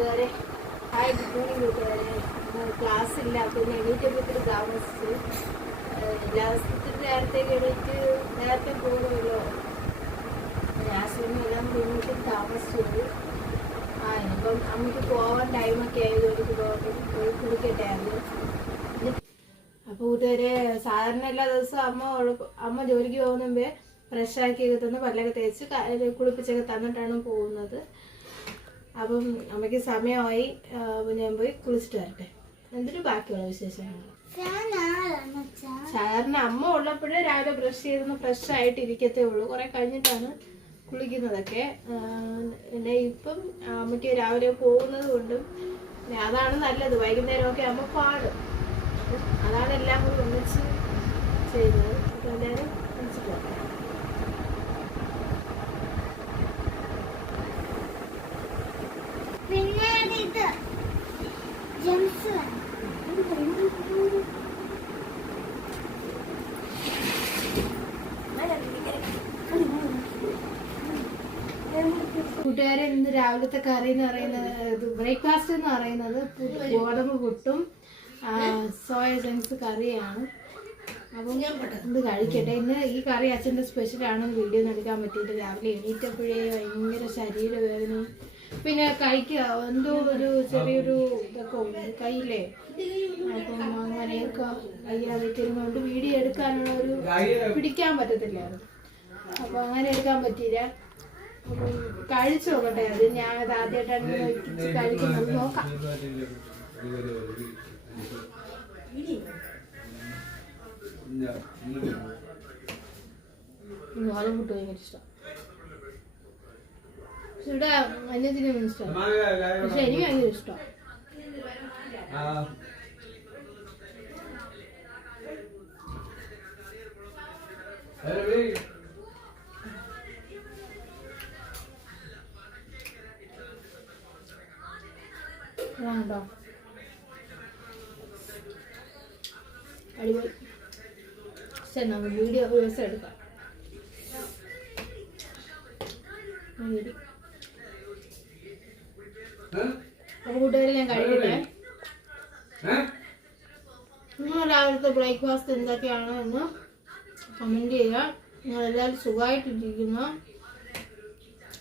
കൂട്ടുകാരെ, hi, good morning കൂട്ടുകാരെ. Class ഇല്ല, പിന്നെ എണീറ്റപ്പോൾ താമസിച്ചു. എല്ലാ ദിവസത്തിൽ നേരത്തേക്ക് എണീറ്റ് നേരത്തെ പോകുമല്ലോ. ആശ്രമം എല്ലാം കൂടി താമസിച്ചു. ഇനിയിപ്പം അമ്മയ്ക്ക് പോകാൻ ടൈമൊക്കെ ആയി, ജോലിക്ക് പോയി കുളിക്കട്ടെ ആയിരുന്നു. അപ്പോൾ കൂട്ടുകാരെ, സാധാരണ എല്ലാ ദിവസവും അമ്മ ജോലിക്ക് പോകുന്ന മുമ്പേ ഫ്രഷാക്കിയൊക്കെ തന്ന് പല്ലൊക്കെ തേച്ച് കുളിപ്പിച്ചൊക്കെ തന്നിട്ടാണ് പോകുന്നത്. അപ്പം അമ്മയ്ക്ക് സമയമായി, ഞാൻ പോയി കുളിച്ചിട്ട് വരട്ടെ. എന്നിട്ട് ബാക്കിയുള്ള വിശേഷങ്ങൾ. സാധാരണ അമ്മ ഉള്ളപ്പോഴേ രാവിലെ ബ്രഷ് ചെയ്തൊന്ന് ഫ്രഷ് ആയിട്ട് ഇരിക്കത്തേ ഉള്ളൂ. കുറെ കഴിഞ്ഞിട്ടാണ് കുളിക്കുന്നതൊക്കെ. പിന്നെ ഇപ്പം അമ്മയ്ക്ക് രാവിലെ പോകുന്നത് കൊണ്ടും അതാണ് നല്ലത്. വൈകുന്നേരമൊക്കെ അമ്മ പാടും. അതാണ് എല്ലാം കൂടി ഒന്നിച്ച് ചെയ്യുന്നത്. അപ്പം എല്ലാവരും ഒന്നിച്ചിട്ട് വരട്ടെ. കൂട്ടുകാരെ, ഇന്ന് രാവിലത്തെ കറി എന്ന് പറയുന്നത്, ബ്രേക്ക്ഫാസ്റ്റ് എന്ന് പറയുന്നത് ഗോതമ്പ് പുട്ടും സോയ ചങ്ക്സ് കറിയാണ്. അപ്പം ഇത് കഴിക്കട്ടെ. ഇന്ന് ഈ കറി അച്ഛൻ്റെ സ്പെഷ്യലാണ്. വീഡിയോ എടുക്കാൻ പറ്റിയിട്ട് രാവിലെ എണീറ്റപ്പോഴേ ഭയങ്കര ശരീരവേദനയും പിന്നെ കഴിക്കുക എന്തോ ഒരു ചെറിയൊരു ഇതൊക്കെ ഉണ്ട് കയ്യിലേ. അപ്പം അങ്ങനെയൊക്കെ കയ്യാതൊക്കെ ഇരുന്നുകൊണ്ട് വീഡിയോ എടുക്കാനുള്ള ഒരു പിടിക്കാൻ പറ്റത്തില്ലായിരുന്നു. അപ്പം അങ്ങനെ എടുക്കാൻ പറ്റിയില്ല. കഴിച്ചു നോക്കട്ടെ. അത് ഞാൻ ആദ്യമായിട്ടാണ് കഴിക്കുന്നത്. നോക്കാം. ഗോതമ്പ് ഭയങ്കര ഇഷ്ടം. ഇവിടെ അന്യത്തിന് ഇഷ്ടമാണ്, പക്ഷെ എനിക്ക് ഭയങ്കര ഇഷ്ടമാണ്. കേട്ടോ, അടിപൊളി. ശരി, നമുക്ക് വീഡിയോ ഒരു ദിവസം എടുക്കാം. കൂട്ടുകാരെ, ഞാൻ കഴിക്കട്ടെ. നിങ്ങൾ രാവിലത്തെ ബ്രേക്ക്ഫാസ്റ്റ് എന്തൊക്കെയാണ് എന്ന് കമൻറ്റ് ചെയ്യുക. നിങ്ങളെല്ലാവരും സുഖമായിട്ടിരിക്കുന്നു.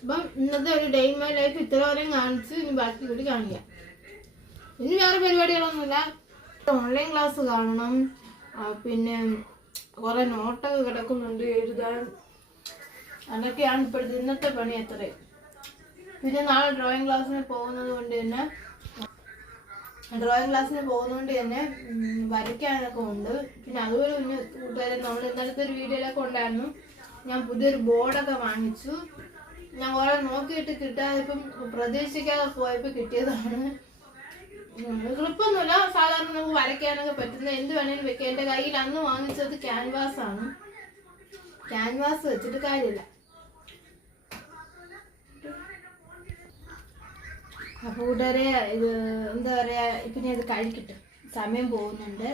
അപ്പം ഇന്നത്തെ ഒരു ഡേ ഇൻ മൈ ലൈഫ് ഇത്ര വരെയും കാണിച്ച് ഇനി ബാക്കി കൂടി കാണിക്കാം. ഇനി വേറെ പരിപാടികളൊന്നുമില്ല. ഓൺലൈൻ ക്ലാസ് കാണണം. പിന്നെ കുറേ നോട്ടൊക്കെ കിടക്കുന്നുണ്ട് എഴുതാൻ. അതൊക്കെയാണ് ഇപ്പോഴത്തെ ഇന്നത്തെ പണി അത്രയും. പിന്നെ നാളെ ഡ്രോയിങ് ക്ലാസ്സിന് പോകുന്നത് കൊണ്ട് തന്നെ വരയ്ക്കാനൊക്കെ ഉണ്ട്. പിന്നെ അതുപോലെ പിന്നെ കൂട്ടുകാരെ, നമ്മൾ ഇന്നലത്തെ ഒരു വീഡിയോയിലൊക്കെ ഉണ്ടായിരുന്നു. ഞാൻ പുതിയൊരു ബോർഡൊക്കെ വാങ്ങിച്ചു. ഞാൻ കുറെ നോക്കിയിട്ട് കിട്ടാതെ ഇപ്പം പ്രതീക്ഷിക്കാതെ പോയപ്പോൾ കിട്ടിയതാണ്. എളുപ്പമൊന്നുമില്ല. സാധാരണ നമുക്ക് വരയ്ക്കാനൊക്കെ പറ്റുന്ന എന്ത് വേണേലും വെക്കാം. എൻ്റെ കയ്യിൽ അന്ന് വാങ്ങിച്ചത് ക്യാൻവാസ് ആണ്. ക്യാൻവാസ് വെച്ചിട്ട് കാര്യമില്ല. അപ്പോൾ കൂട്ടുകാരെ, ഇത് എന്താ പറയുക, പിന്നെ ഇത് കഴിക്കട്ടെ. സമയം പോകുന്നുണ്ട്.